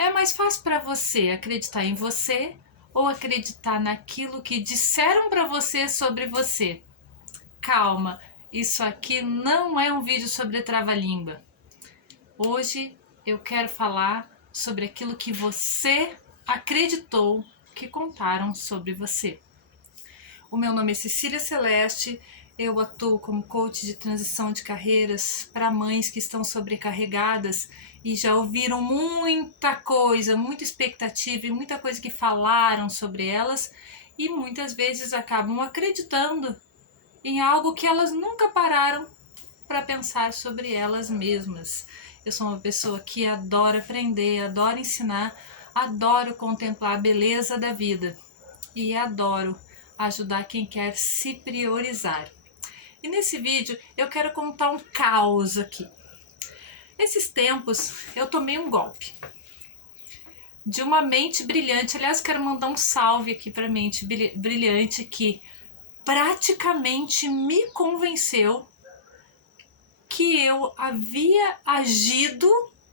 É mais fácil para você acreditar em você ou acreditar naquilo que disseram para você sobre você? Calma, isso aqui não é um vídeo sobre trava-língua. Hoje eu quero falar sobre aquilo que você acreditou que contaram sobre você. O meu nome é Cecília Celeste, eu atuo como coach de transição de carreiras para mães que estão sobrecarregadas e já ouviram muita coisa, muita expectativa e muita coisa que falaram sobre elas e muitas vezes acabam acreditando em algo que elas nunca pararam para pensar sobre elas mesmas. Eu sou uma pessoa que adora aprender, adora ensinar, adoro contemplar a beleza da vida e adoro ajudar quem quer se priorizar. E nesse vídeo eu quero contar um caos aqui. Esses tempos eu tomei um golpe de uma mente brilhante. Aliás, quero mandar um salve aqui para a mente brilhante que praticamente me convenceu que eu havia agido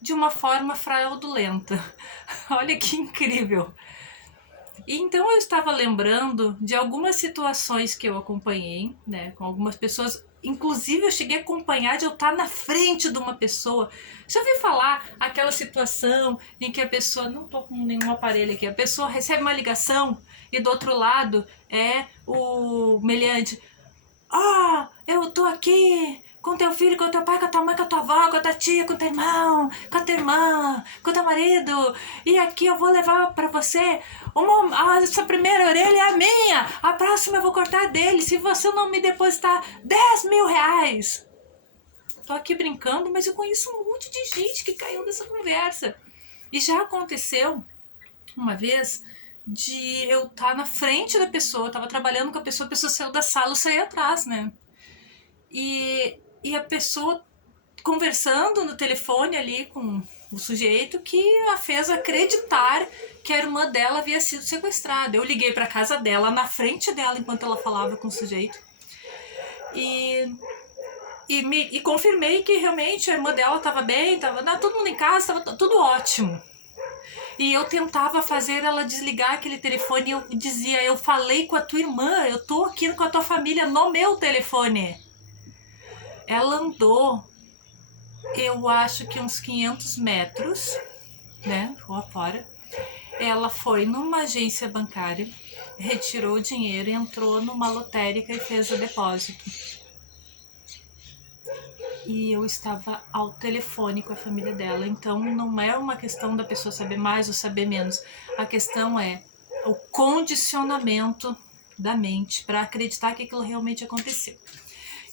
de uma forma fraudulenta. Olha que incrível! E então eu estava lembrando de algumas situações que eu acompanhei, né, com algumas pessoas. Inclusive eu cheguei a acompanhar de eu estar na frente de uma pessoa. Já ouvi falar aquela situação em que a pessoa, não estou com nenhum aparelho aqui, a pessoa recebe uma ligação e do outro lado é o meliante. Eu tô aqui com teu filho, com teu pai, com a tua mãe, com a tua avó, com a tua tia, com teu irmão, com a tua irmã, com teu marido. E aqui eu vou levar pra você essa primeira orelha é a minha, a próxima eu vou cortar dele se você não me depositar 10 mil reais. Tô aqui brincando, mas eu conheço um monte de gente que caiu nessa conversa. E já aconteceu uma vez de eu estar na frente da pessoa, eu tava trabalhando com a pessoa saiu da sala, eu saí atrás, né? E a pessoa conversando no telefone ali com o sujeito que a fez acreditar que a irmã dela havia sido sequestrada. Eu liguei para casa dela, na frente dela, enquanto ela falava com o sujeito. E confirmei que realmente a irmã dela estava bem, estava todo mundo em casa, estava tudo ótimo. E eu tentava fazer ela desligar aquele telefone e eu dizia, eu falei com a tua irmã, eu tô aqui com a tua família no meu telefone. Ela andou, eu acho que uns 500 metros, né, lá fora. Ela foi numa agência bancária, retirou o dinheiro, entrou numa lotérica e fez o depósito. E eu estava ao telefone com a família dela, então não é uma questão da pessoa saber mais ou saber menos. A questão é o condicionamento da mente para acreditar que aquilo realmente aconteceu.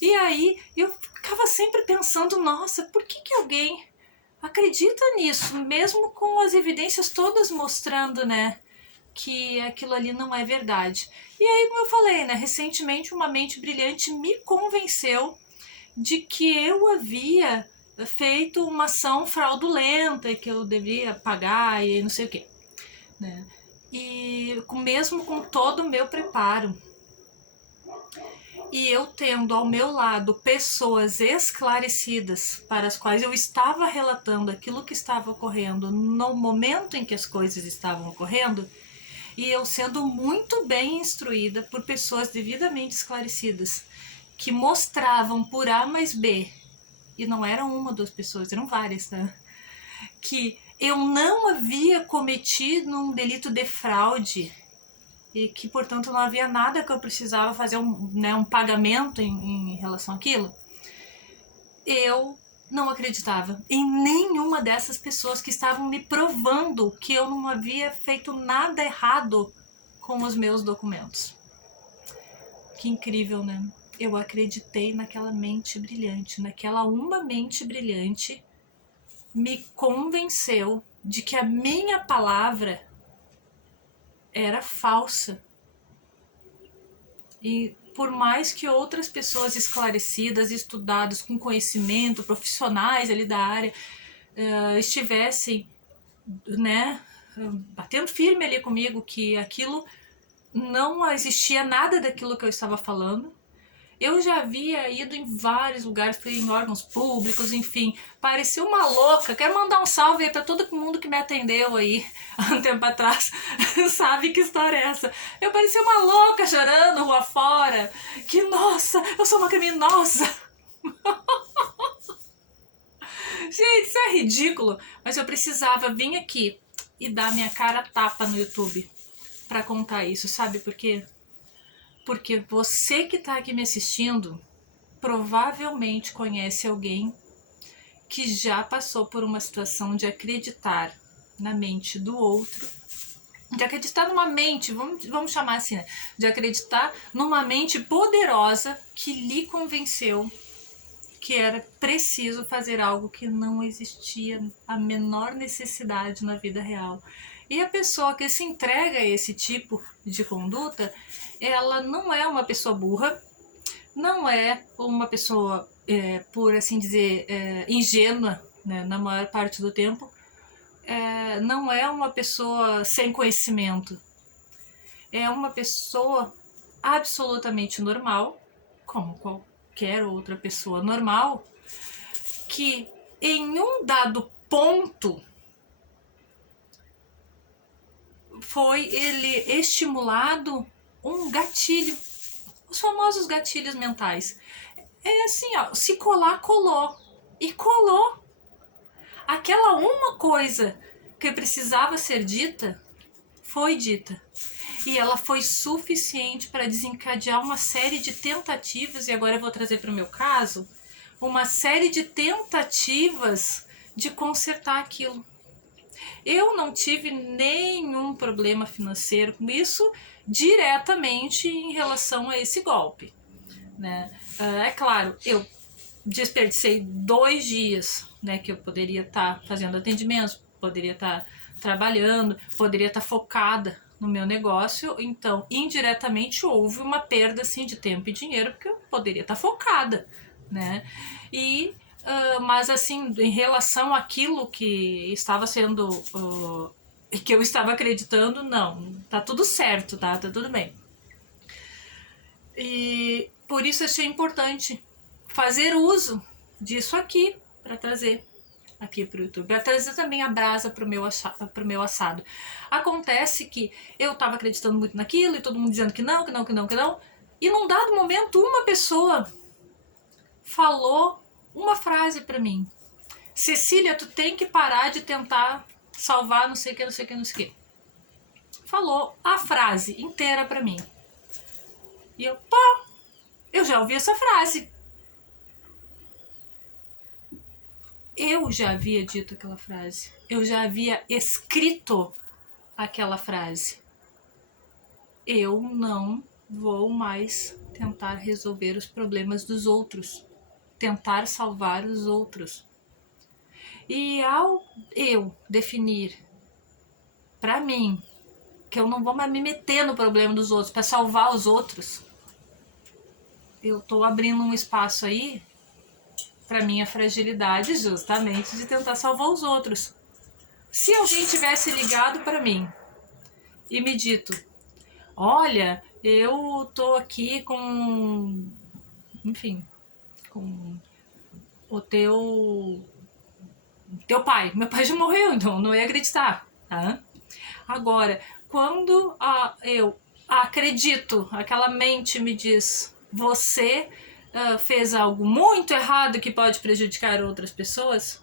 E aí eu ficava sempre pensando, nossa, por que alguém acredita nisso, mesmo com as evidências todas mostrando, né, que aquilo ali não é verdade. E aí, como eu falei, né, recentemente uma mente brilhante me convenceu de que eu havia feito uma ação fraudulenta e que eu deveria pagar e não sei o quê, né? E mesmo com todo o meu preparo, e eu tendo ao meu lado pessoas esclarecidas para as quais eu estava relatando aquilo que estava ocorrendo no momento em que as coisas estavam ocorrendo, e eu sendo muito bem instruída por pessoas devidamente esclarecidas, que mostravam por A mais B, e não era uma ou duas pessoas, eram várias, tá? Que eu não havia cometido um delito de fraude e que, portanto, não havia nada que eu precisava fazer um pagamento em relação àquilo, eu não acreditava em nenhuma dessas pessoas que estavam me provando que eu não havia feito nada errado com os meus documentos. Que incrível, né? Eu acreditei naquela mente brilhante, naquela uma mente brilhante me convenceu de que a minha palavra era falsa. E por mais que outras pessoas esclarecidas, estudadas, com conhecimento, profissionais ali da área, estivessem, né, batendo firme ali comigo que aquilo não existia nada daquilo que eu estava falando, Eu já havia ido em vários lugares, fui em órgãos públicos, enfim, parecia uma louca. Quero mandar um salve aí pra todo mundo que me atendeu aí há um tempo atrás. Sabe que história é essa? Eu parecia uma louca chorando rua fora. Que nossa, eu sou uma criminosa. Gente, isso é ridículo. Mas eu precisava vir aqui e dar minha cara a tapa no YouTube pra contar isso, sabe por quê? Porque você que tá aqui me assistindo provavelmente conhece alguém que já passou por uma situação de acreditar na mente do outro, de acreditar numa mente, vamos chamar assim, né? De acreditar numa mente poderosa que lhe convenceu que era preciso fazer algo que não existia a menor necessidade na vida real. E a pessoa que se entrega a esse tipo de conduta, ela não é uma pessoa burra, não é uma pessoa, por assim dizer, ingênua, né, na maior parte do tempo, não é uma pessoa sem conhecimento, é uma pessoa absolutamente normal, como qualquer outra pessoa normal, que em um dado ponto foi ele estimulado um gatilho, os famosos gatilhos mentais. É assim, ó, se colar, colou. E colou. Aquela uma coisa que precisava ser dita, foi dita. E ela foi suficiente para desencadear uma série de tentativas, e agora eu vou trazer para o meu caso, uma série de tentativas de consertar aquilo. Eu não tive nenhum problema financeiro com isso diretamente em relação a esse golpe, né? É claro, eu desperdicei 2 dias, né, que eu poderia estar fazendo atendimentos, poderia estar trabalhando, poderia estar focada no meu negócio, então indiretamente houve uma perda assim de tempo e dinheiro porque eu poderia estar focada, né? E mas assim, em relação àquilo que estava sendo que eu estava acreditando, não, tá tudo certo, tá tudo bem. E por isso achei importante fazer uso disso aqui para trazer aqui para o YouTube, para trazer também a brasa para o meu assado. Acontece que eu estava acreditando muito naquilo e todo mundo dizendo que não, que não, que não, que não. E num dado momento uma pessoa falou uma frase para mim: Cecília, tu tem que parar de tentar salvar não sei o que, não sei o que, não sei o que. Falou a frase inteira para mim. E eu, pô, eu já ouvi essa frase. Eu já havia dito aquela frase. Eu já havia escrito aquela frase. Eu não vou mais tentar resolver os problemas dos outros. Tentar salvar os outros. E ao eu definir para mim que eu não vou mais me meter no problema dos outros para salvar os outros, eu tô abrindo um espaço aí para minha fragilidade, justamente de tentar salvar os outros. Se alguém tivesse ligado para mim e me dito: olha, eu tô aqui com, enfim, com o teu pai. Meu pai já morreu, então não ia acreditar, tá? Agora, quando eu acredito, aquela mente me diz: você fez algo muito errado que pode prejudicar outras pessoas,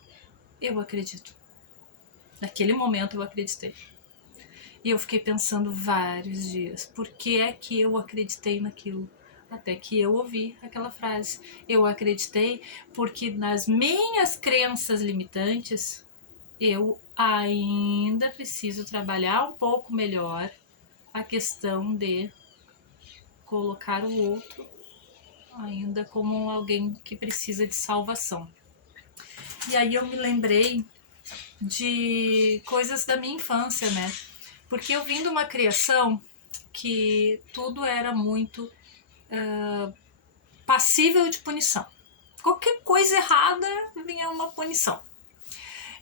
eu acredito. Naquele momento eu acreditei. E eu fiquei pensando vários dias, por que é que eu acreditei naquilo? Até que eu ouvi aquela frase. Eu acreditei porque nas minhas crenças limitantes, eu ainda preciso trabalhar um pouco melhor a questão de colocar o outro ainda como alguém que precisa de salvação. E aí eu me lembrei de coisas da minha infância, né? Porque eu vim de uma criação que tudo era muito passível de punição. Qualquer coisa errada vinha uma punição.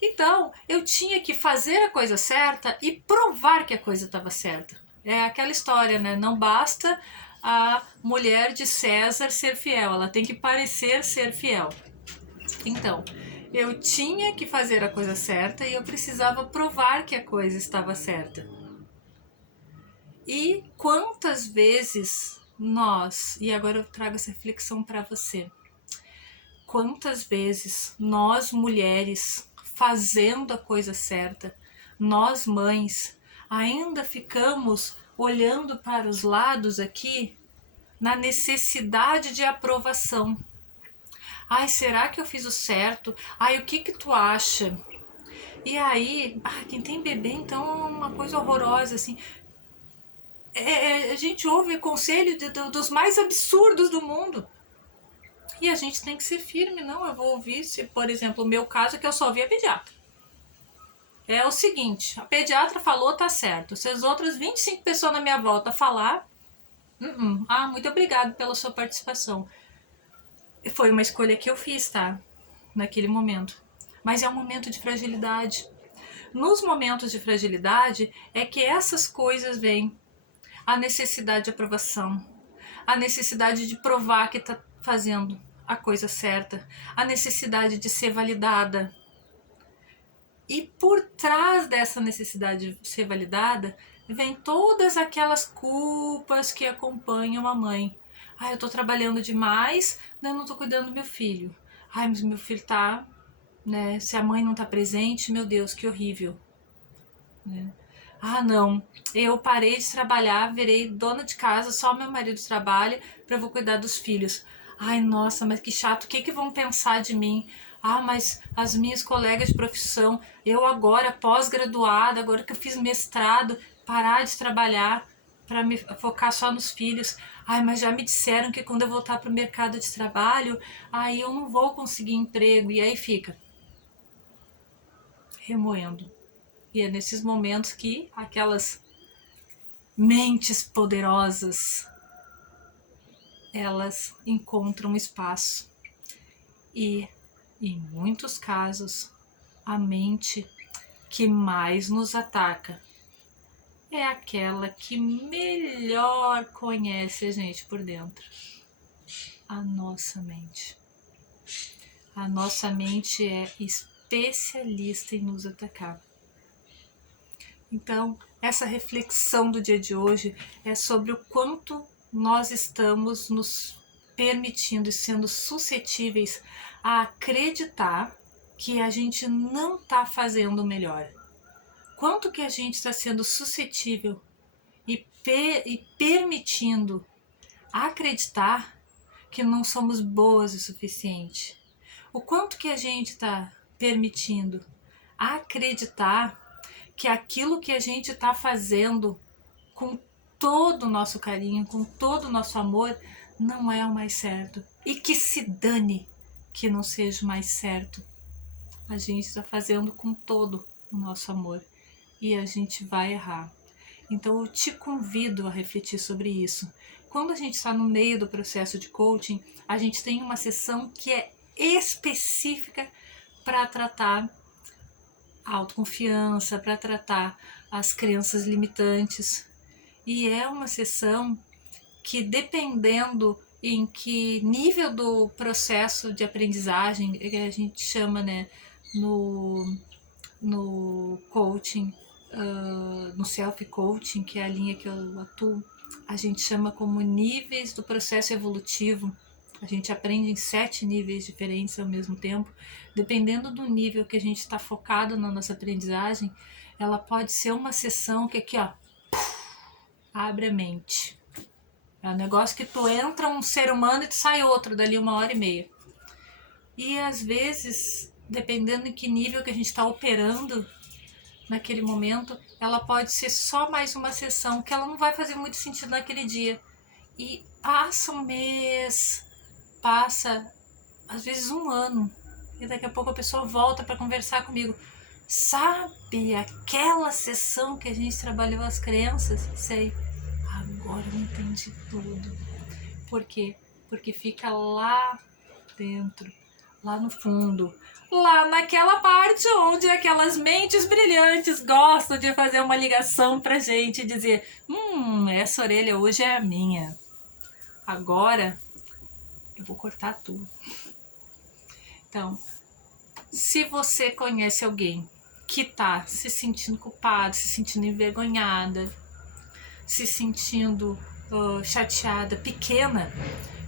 Então, eu tinha que fazer a coisa certa e provar que a coisa estava certa. É aquela história, né? Não basta a mulher de César ser fiel, ela tem que parecer ser fiel. Então, eu tinha que fazer a coisa certa e eu precisava provar que a coisa estava certa. E quantas vezes nós, e agora eu trago essa reflexão para você, quantas vezes nós mulheres, fazendo a coisa certa, nós mães, ainda ficamos olhando para os lados aqui na necessidade de aprovação. Ai, será que eu fiz o certo? Ai, o que tu acha? E aí, quem tem bebê então é uma coisa horrorosa, assim. A gente ouve conselho dos mais absurdos do mundo. E a gente tem que ser firme, não, eu vou ouvir, se, por exemplo, o meu caso é que eu só ouvi a pediatra. É o seguinte, a pediatra falou, tá certo. Se as outras 25 pessoas na minha volta falar, muito obrigado pela sua participação. Foi uma escolha que eu fiz, tá? Naquele momento. Mas é um momento de fragilidade. Nos momentos de fragilidade é que essas coisas vêm. A necessidade de aprovação, a necessidade de provar que tá fazendo a coisa certa, a necessidade de ser validada. E por trás dessa necessidade de ser validada, vem todas aquelas culpas que acompanham a mãe. Eu tô trabalhando demais, eu não tô cuidando do meu filho. Mas meu filho tá, né? Se a mãe não tá presente, meu Deus, que horrível. Né? Não, eu parei de trabalhar, virei dona de casa, só meu marido trabalha, para eu vou cuidar dos filhos. Nossa, mas que chato, o que vão pensar de mim? Mas as minhas colegas de profissão, eu agora pós-graduada, agora que eu fiz mestrado, parar de trabalhar para me focar só nos filhos. Mas já me disseram que quando eu voltar para o mercado de trabalho, eu não vou conseguir emprego. E aí fica remoendo. E é nesses momentos que aquelas mentes poderosas, elas encontram espaço. E, em muitos casos, a mente que mais nos ataca é aquela que melhor conhece a gente por dentro. A nossa mente. A nossa mente é especialista em nos atacar. Então, essa reflexão do dia de hoje é sobre o quanto nós estamos nos permitindo e sendo suscetíveis a acreditar que a gente não está fazendo o melhor. Quanto que a gente está sendo suscetível e permitindo acreditar que não somos boas o suficiente. O quanto que a gente está permitindo acreditar que aquilo que a gente está fazendo com todo o nosso carinho, com todo o nosso amor, não é o mais certo. E que se dane que não seja o mais certo. A gente está fazendo com todo o nosso amor e a gente vai errar. Então eu te convido a refletir sobre isso. Quando a gente está no meio do processo de coaching, a gente tem uma sessão que é específica para tratar a autoconfiança, para tratar as crenças limitantes. E é uma sessão que, dependendo em que nível do processo de aprendizagem, que a gente chama, né, no coaching, no self-coaching, que é a linha que eu atuo, a gente chama como níveis do processo evolutivo. A gente aprende em 7 níveis diferentes ao mesmo tempo. Dependendo do nível que a gente está focado na nossa aprendizagem, ela pode ser uma sessão que aqui, abre a mente. É um negócio que tu entra um ser humano e tu sai outro dali 1h30. E às vezes, dependendo em que nível que a gente está operando naquele momento, ela pode ser só mais uma sessão, que ela não vai fazer muito sentido naquele dia. E passa um mês, passa às vezes 1 ano, e daqui a pouco a pessoa volta para conversar comigo. Sabe aquela sessão que a gente trabalhou as crenças? Sei, agora eu entendi tudo. Por quê? Porque fica lá dentro, lá no fundo, lá naquela parte onde aquelas mentes brilhantes gostam de fazer uma ligação pra gente e dizer: essa orelha hoje é a minha. agora eu vou cortar tudo. Então, se você conhece alguém que tá se sentindo culpada, se sentindo envergonhada, se sentindo chateada, pequena,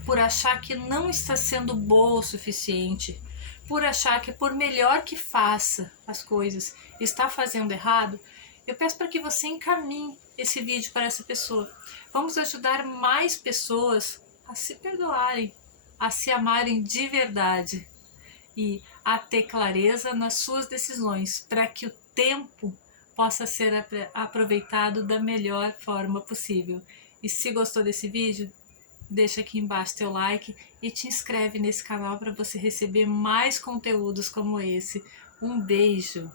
por achar que não está sendo boa o suficiente, por achar que por melhor que faça as coisas, está fazendo errado, eu peço para que você encaminhe esse vídeo para essa pessoa. Vamos ajudar mais pessoas a se perdoarem, a se amarem de verdade e a ter clareza nas suas decisões, para que o tempo possa ser aproveitado da melhor forma possível. E se gostou desse vídeo, deixa aqui embaixo teu like e te inscreve nesse canal para você receber mais conteúdos como esse. Um beijo!